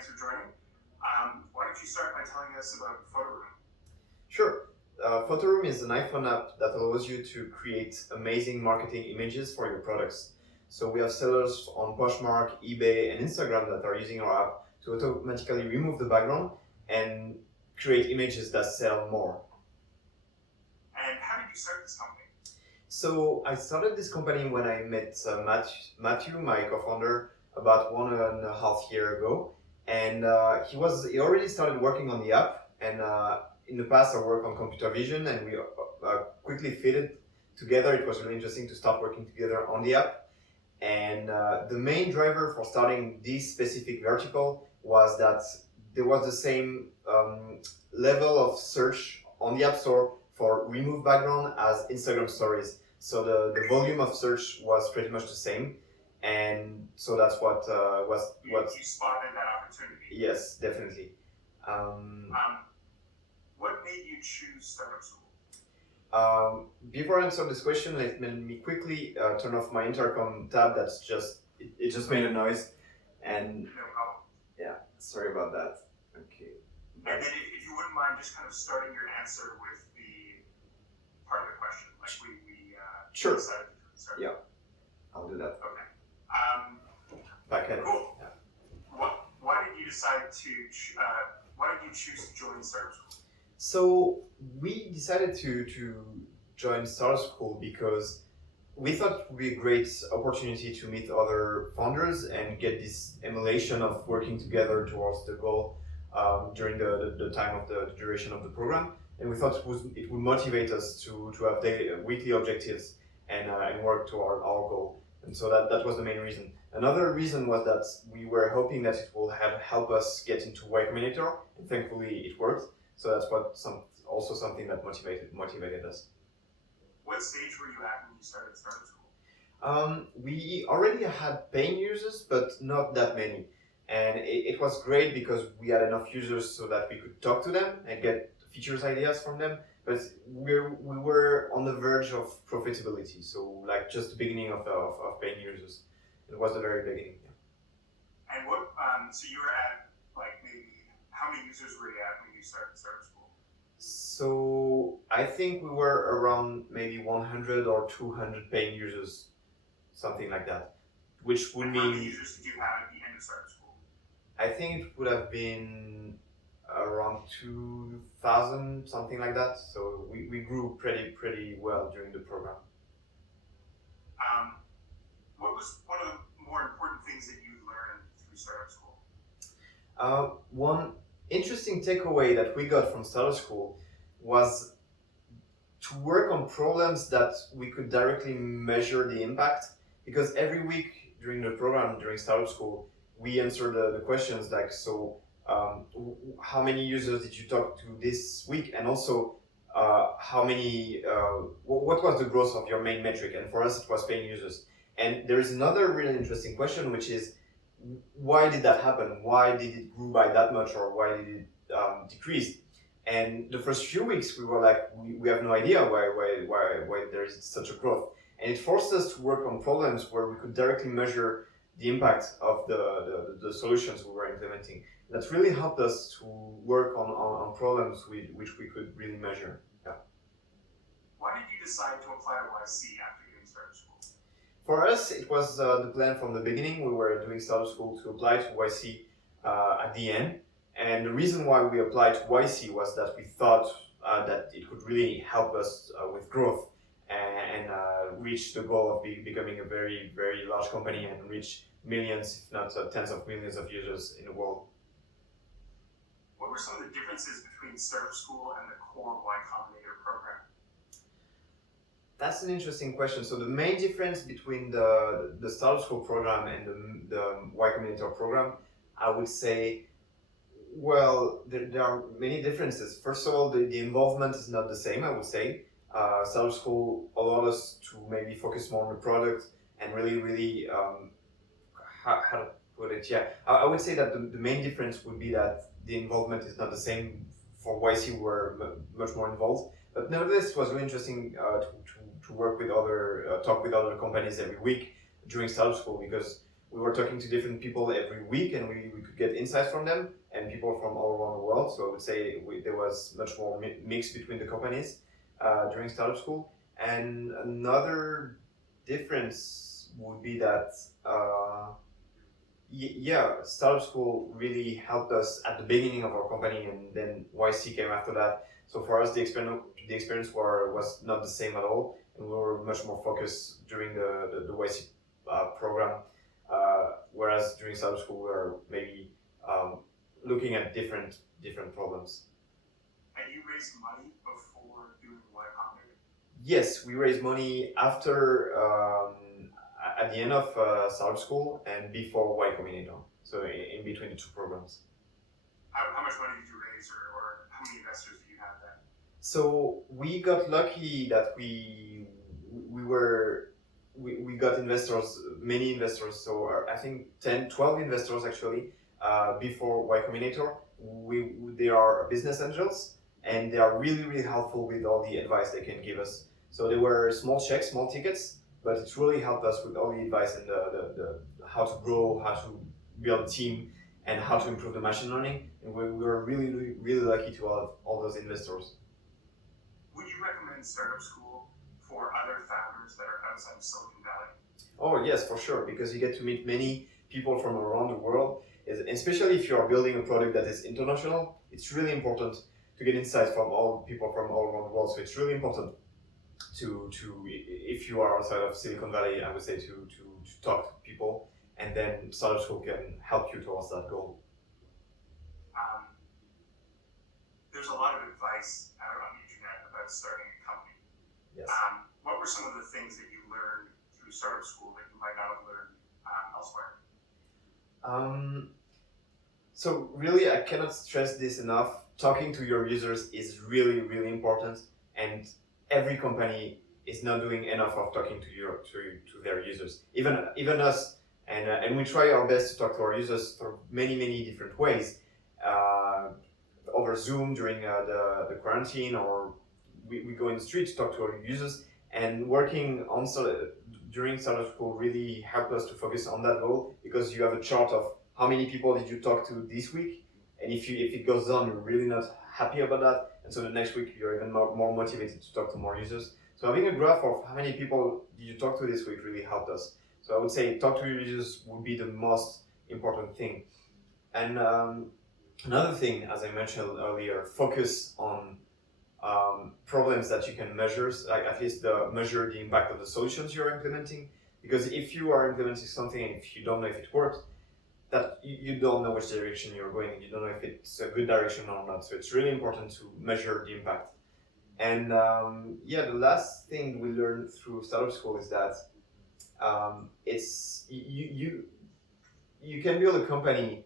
thanks for joining. Why don't you start by telling us about Photoroom? Sure. Photoroom is an iPhone app that allows you to create amazing marketing images for your products. So we have sellers on Poshmark, eBay, and Instagram that are using our app to automatically remove the background and create images that sell more. And how did you start this company? So I started this company when I met Matthew, my co-founder, about 1.5 years ago, and he already started working on the app. And in the past, I worked on computer vision, and we quickly fitted together. It was really interesting to start working together on the app. And the main driver for starting this specific vertical was that there was the same level of search on the App Store for remove background as Instagram stories. So the volume of search was pretty much the same. And so that's what You spotted that opportunity. Yes, definitely. What made you choose Startup School? Before I answer this question, let me quickly turn off my intercom tab. It just made a noise, and No problem. yeah, sorry about that. Okay. And then if you wouldn't mind just kind of starting your answer with the part of the question, like we Sure. decided to start. Yeah, I'll do that. Okay. Back at it. Cool. Yeah. Why did you decide to? Why did you choose to join Startup School? So we decided to join Startup School because we thought it would be a great opportunity to meet other founders and get this emulation of working together towards the goal during the time of the duration of the program. And we thought it would motivate us to have weekly objectives and work toward our goal. And so that was the main reason. Another reason was that we were hoping that it will help us get into Y Combinator, and thankfully it worked. So that's also something that motivated us. What stage were you at when you started Startup School? We already had paying users, but not that many. And it was great because we had enough users so that we could talk to them and get features ideas from them. But we were on the verge of profitability, so like just the beginning of paying users. It was the very beginning. Yeah. And what? So you were at like maybe how many users were you at when you started Startup School? So I think we were around maybe 100 or 200 paying users, something like that. Which would And mean. How many users did you have at the end of Startup School? I think it would have been around 2,000, something like that. So we grew pretty well during the program. What was one of the more important things that you learned through Startup School? One interesting takeaway that we got from Startup School was to work on problems that we could directly measure the impact, because every week during the program, during Startup School, we answer the questions like, so how many users did you talk to this week, and also what was the growth of your main metric? And for us it was paying users. And there is another really interesting question, which is, why did that happen? Why did it grow by that much, or why did it decrease? And the first few weeks we were like, we have no idea why there is such a growth. And it forced us to work on problems where we could directly measure the impact of the solutions we were implementing. That really helped us to work on problems which we could really measure. Yeah. Why did you decide to apply to YC after getting Startup School? For us, it was the plan from the beginning. We were doing Startup School to apply to YC at the end. And the reason why we applied to YC was that we thought that it could really help us with growth and reach the goal of becoming a very, very large company and reach millions, if not tens of millions of users in the world. What were some of the differences between Startup School and the core Y Combinator program? That's an interesting question. So the main difference between the Startup School program and the Y Combinator program, I would say, well, there are many differences. First of all, the involvement is not the same, I would say. Startup School allowed us to maybe focus more on the product and really, how to put it? Yeah, I would say that the main difference would be that the involvement is not the same. For YC, we were much more involved. But nevertheless, it was really interesting to work with talk with other companies every week during Startup School, because we were talking to different people every week, and we could get insights from them and people from all around the world. So I would say there was much more mix between the companies during startup school. And another difference would be that yeah, startup school really helped us at the beginning of our company, and then YC came after that. So for us, the experience was not the same at all, and we were much more focused during the YC program. Whereas during startup school, we were maybe looking at different problems. And you raised money before doing Y Combinator? Yes, we raised money after at the end of startup school and before Y Combinator. So in between the two programs. How much money did you raise, or how many investors do you have then? So we got lucky that we got investors, many investors. So I think 10, 12 investors actually before Y Combinator. They are business angels, and they are really helpful with all the advice they can give us. So they were small checks, small tickets, but it really helped us with all the advice and the how to grow, how to build a team, and how to improve the machine learning. And we were really lucky to have all those investors. Would you recommend startup school for other founders that are outside of Silicon Valley? Oh yes, for sure, because you get to meet many people from around the world, especially if you are building a product that is international. It's really important to get insights from all people from all around the world. So it's really important to if you are outside of Silicon Valley, I would say to talk to people, and then startup school can help you towards that goal. There's a lot of advice out on the internet about starting a company. Yes. What were some of the things that you learned through startup school that you might not have learned elsewhere? So really, I cannot stress this enough. Talking to your users is really important, and every company is not doing enough of talking to their users. Even us, and we try our best to talk to our users for many different ways. Over Zoom during the quarantine, or we go in the street to talk to our users, and working on during startup school really helped us to focus on that goal, because you have a chart of how many people did you talk to this week, and if it goes down, you're really not happy about that, and so the next week you're even more motivated to talk to more users. So having a graph of how many people did you talk to this week really helped us. So I would say talk to your users would be the most important thing. And another thing, as I mentioned earlier, focus on problems that you can measure, like at least measure the impact of the solutions you're implementing. Because if you are implementing something and if you don't know if it works, that you don't know which direction you're going, and you don't know if it's a good direction or not. So it's really important to measure the impact. And the last thing we learned through startup school is that it's you can build a company,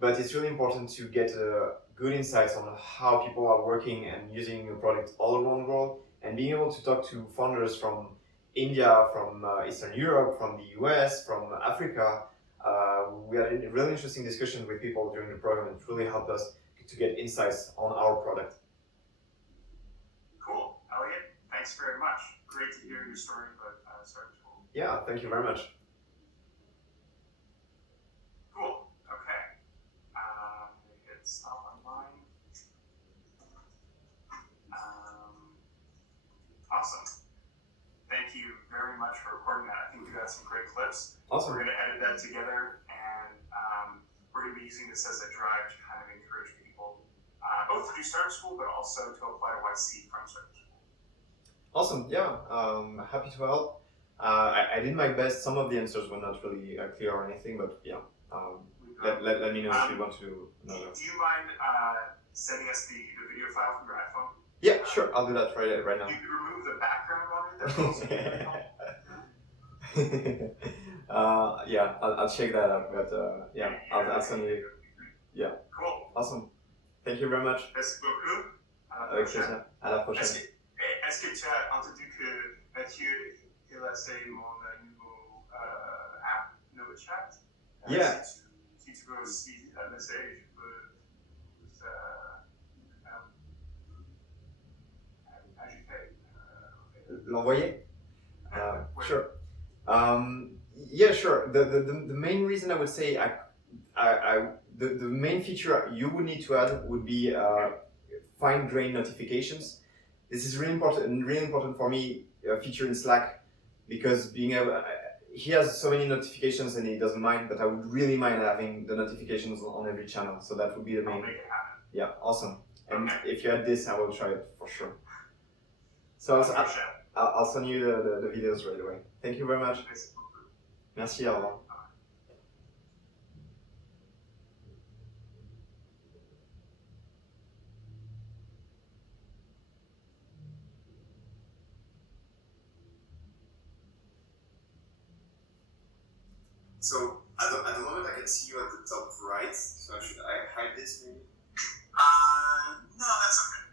but it's really important to get good insights on how people are working and using your product all around the world, and being able to talk to founders from India, from Eastern Europe, from the US, from Africa. We had a really interesting discussion with people during the program, and it really helped us to get insights on our product. Cool. Eliot, thanks very much. Great to hear your story about startup school. Yeah, thank you very much. Cool. Okay. Hit stop online. Awesome. Thank you very much for recording that. I think we got some great clips. Awesome. We're going to edit that together, and we're going to be using this as a drive to kind of encourage people both to do startup school, but also to apply to YC from startup school. Awesome. Yeah. Happy to help. I did my best. Some of the answers were not really clear or anything, but yeah. Let me know if you want to do another. Do you mind sending us the video file from your iPhone? Yeah, sure. I'll do that right now. You could remove the background on it. That would also be very helpful. Yeah, I'll check that out. But I'll send you. Yeah. Cool. Awesome. Thank you very much. Merci beaucoup. Avec plaisir. À la prochaine. Est-ce que tu as entendu que Mathieu il a essayé mon nouveau app, nouveau chat? Yeah. Si tu veux aussi l'essayer, je peux vous ajouter. L'envoyer? Oui. Sure. Yeah, sure. The main reason I would say the main feature you would need to add would be fine grained notifications. This is really important for me, a feature in Slack, because being able, he has so many notifications and he doesn't mind, but I would really mind having the notifications on every channel. So that would be the I'll main. make it happen. Yeah, awesome. And Okay. if you add this, I will try it for sure. So I'll send you the videos right away. Thank you very much. Merci, au revoir. So at the moment I can see you at the top right. So should I hide this maybe? No, that's okay.